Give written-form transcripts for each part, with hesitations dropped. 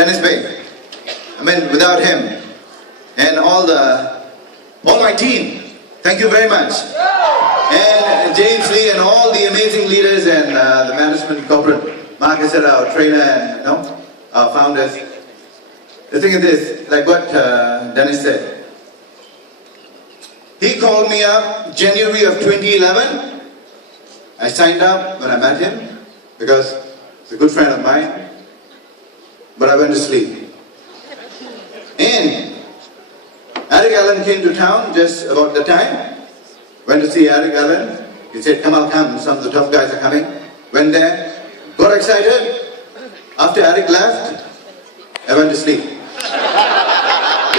Dennis Bay. I mean, without him and all my team, thank you very much. And James Lee and all the amazing leaders and the management corporate, Mark said, our trainer and our founders. The thing is this, like what Dennis said. He called me up January of 2011. I signed up when I met him because he's a good friend of mine. But I went to sleep. And Eric Allen came to town just about the time. Went to see Eric Allen. He said, Kamal, come. Some of the tough guys are coming. Went there. Got excited. After Eric left, I went to sleep.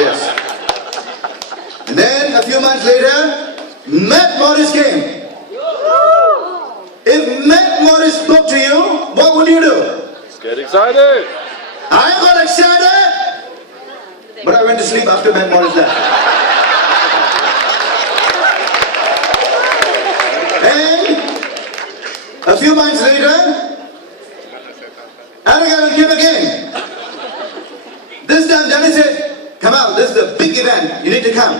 Yes. And then a few months later, Matt Morris came. If Matt Morris spoke to you, what would you do? Let's get excited. I got excited, but I went to sleep after Matt Morris left. And a few months later, Eric Allen came again. This time Danny said, come out, this is a big event, you need to come.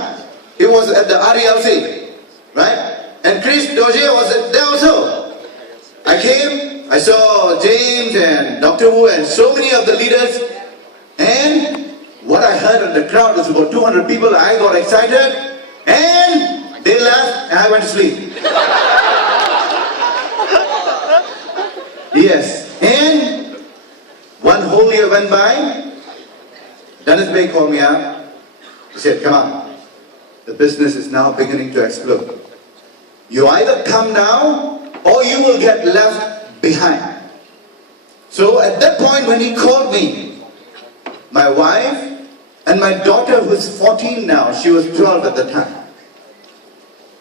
It was at the RELC, right? And Chris Dozier was there also. I came, I saw James and Dr. Wu and so many of the leaders. And what I heard in the crowd was about 200 people. I got excited and they left and I went to sleep. Yes, and one whole year went by. Dennis Bay called me up. He said, come on, the business is now beginning to explode. You either come now or you will get left behind. So at that point when he called me, my wife and my daughter who's 14 now, she was 12 at the time.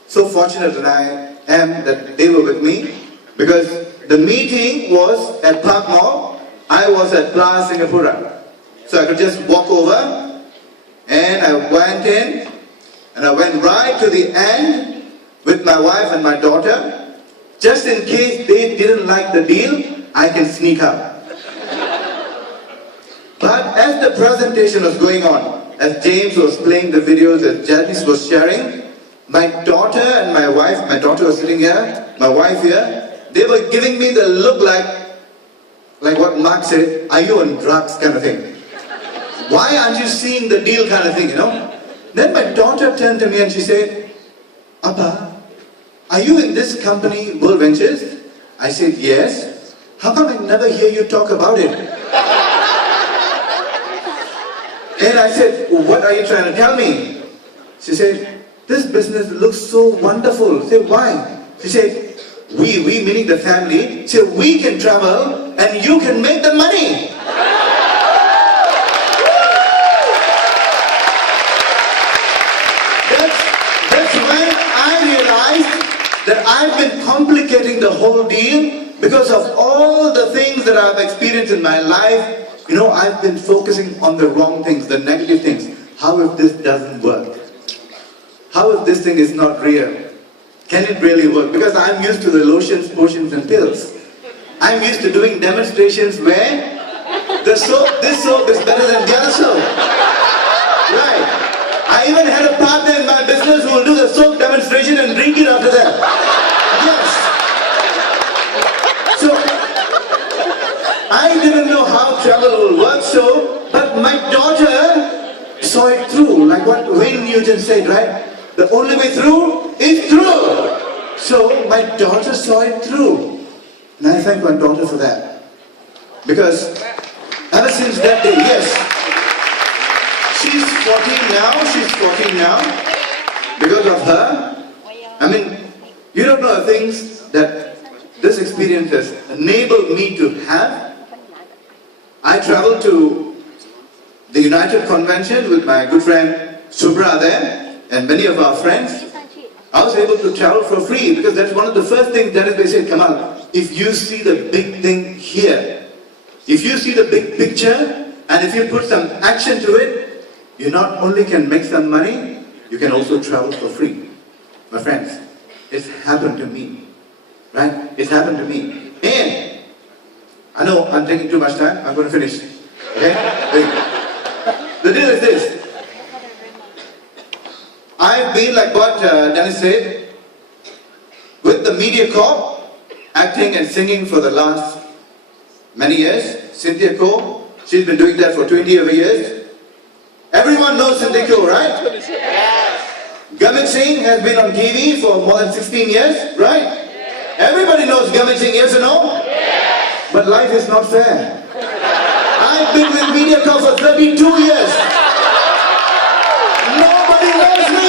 So fortunate that I am that they were with me because the meeting was at Park Mall, I was at Plaza Singapura. So I could just walk over and I went in and I went right to the end with my wife and my daughter. Just in case they didn't like the deal, I can sneak out. But as the presentation was going on, as James was playing the videos, as Janice was sharing, my daughter and my wife, my daughter was sitting here, my wife here, they were giving me the look like what Mark said, are you on drugs kind of thing. Why aren't you seeing the deal kind of thing, Then my daughter turned to me and she said, Appa, are you in this company, World Ventures? I said, yes. How come I never hear you talk about it? And I said, what are you trying to tell me? She said, this business looks so wonderful. I said, why? She said, we meaning the family, said, we can travel and you can make the money. That's when I realized that I've been complicating the whole deal because of all the things that I've experienced in my life. I've been focusing on the wrong things, the negative things. How if this doesn't work? How if this thing is not real? Can it really work? Because I'm used to the lotions, potions and pills. I'm used to doing demonstrations where this soap is better than the other soap. Right. I even had a partner in my business who will do the soap demonstration and drink it after that. Yes. So, I didn't know how travel will work, but my daughter saw it through, like what Wayne Newton said, right? The only way through is through. So, my daughter saw it through. And I thank my daughter for that. Because ever since that day, yes, she's 14 now, because of her. I mean, you don't know the things that this experience has enabled me to have. I traveled to the United Convention with my good friend Subra there, and many of our friends. I was able to travel for free because that's one of the first things that they said, Kamal, if you see the big thing here, if you see the big picture, and if you put some action to it, you not only can make some money, you can also travel for free. My friends, it's happened to me. Right? It's happened to me. And I know I'm taking too much time. I'm going to finish. Okay? The deal is this. I've been, like what Dennis said, with the Media Corp, acting and singing for the last many years. Cynthia Ko, she's been doing that for 20 over years. Everyone knows Cynthia Ko, right? Gamit Singh has been on TV for more than 16 years, right? Everybody knows Gamit Singh, yes or no? But life is not fair. I've been with Media Corp for 32 years. Nobody loves me.